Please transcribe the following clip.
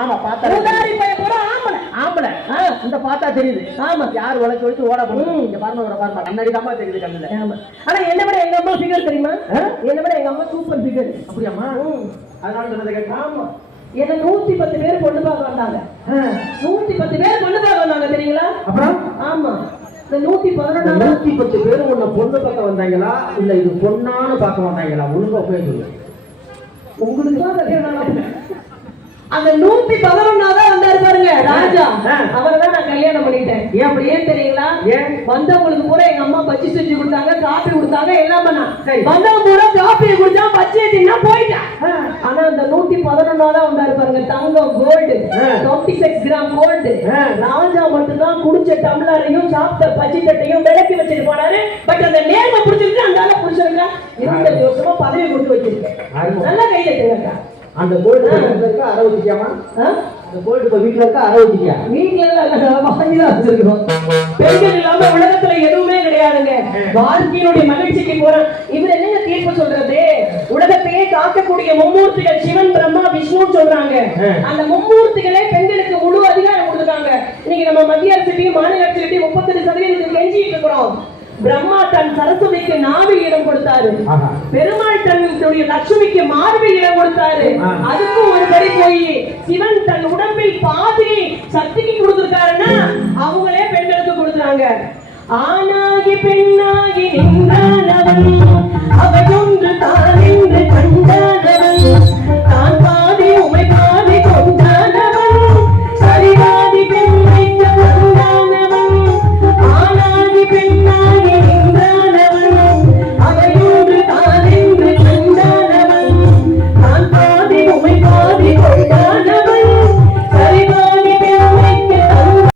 ஆமா பார்த்தா ஊதாரி பைய போற ஆம்பளை ஆம்பளை இந்த பார்த்தா தெரியுது. ஆமா யார் உழைச்சு வச்சு ஓட போகுது. இங்க பாருங்க ஒரு பாருங்க கண்ணாடி தான் தெரியுது கண்ணுல. ஆமா ஆனா என்ன விட எங்க அம்மா ஃபிகர் தெரியுமா? என்ன விட எங்க அம்மா சூப்பர் ஃபிகர். அப்படியாம்மா? அதனால சொன்னதை கேட்டா ஆமா என்ன 110 பேர் பொண்ணு பார்க்க வந்தாங்க. 110 பேர் பொண்ணு பார்க்க வந்தாங்க தெரியுங்களா? அப்புறம் ஆமா இந்த 111 110 பேர் உன்னை பொண்ணு பார்க்க வந்தாங்களா இல்ல இது பொண்ணான்னு பார்க்க வந்தாங்களா? ஒழுங்கா போய் சொல்லு. உங்களுக்கு தான் அந்த 111 வந்தாரு பாருங்க ராஜா. அவரைதான் நான் கல்யாணம் பண்ணிட்டேன். ஏன் தெரியுங்களா? வந்தவங்களுக்கு பூரா எங்க அம்மா பச்சி செஞ்சு கொடுத்தாங்க, காப்பி கொடுத்தாங்க, எல்லாம் பண்ணா. வந்தவங்க பூரா காப்பியை குடிச்சா பச்சியை தின்னா போயிட்டான். ஆனா அந்த 111 வந்தாரு பாருங்க, தங்கம் கோல்டு 26 கிராம் கோல்டு. ராஜா மட்டும்தான் குடிச்ச டம்ளரையும் சாப்பிட்ட பச்சி தட்டையும் விளக்கி வச்சுட்டு போனாரு. பட் அந்த நேர்மை பிடிச்சிருக்கு, அந்த ஆளை பிடிச்சிருக்கா 25 வருஷமா பதவி கொடுத்து வச்சிருக்கேன். நல்லா கை தட்டுங்க. அந்த கோல்டு இருக்கா அரை வச்சிட்டியாமா? அந்த கோல்டு இப்ப வீட்டுல இருக்கா அரை வச்சிட்டியா? வீட்டுல வாங்கிதான் வச்சிருக்கோம். பெண்கள் இல்லாம உலகத்துல எதுவுமே கிடையாதுங்க. வாழ்க்கையினுடைய மகிழ்ச்சிக்கு போறோம். இவர் என்னங்க தீர்ப்பு சொல்றது? உலகத்தையே காக்கக்கூடிய மும்மூர்த்திகள் சிவன் பிரம்மா விஷ்ணு சொல்றாங்க. அந்த மும்மூர்த்திகளே பெண்களுக்கு முழு அதிகாரம் கொடுத்துட்டாங்க. இன்னைக்கு நம்ம மத்திய அரசுகிட்டையும் மாநில அரசுகிட்டையும் 32% கெஞ்சிட்டு இருக்கிறோம். பிரம்மா தன் சரஸ்வதிக்கு நாவில் இடம் கொடுத்தாரு. பெருமாள் தன்னுடைய லட்சுமிக்கு மார்பில் இடம் கொடுத்தாரு. அதுக்கும் ஒரு படி போய் சிவன் தன் உடம்பில் பாதியை சக்திக்கு கொடுத்திருக்காருன்னா அவங்களே பெண்களுக்கு கொடுத்தாங்க. ஆனாகி பெண்ணாகி நின்றானவன் அவன்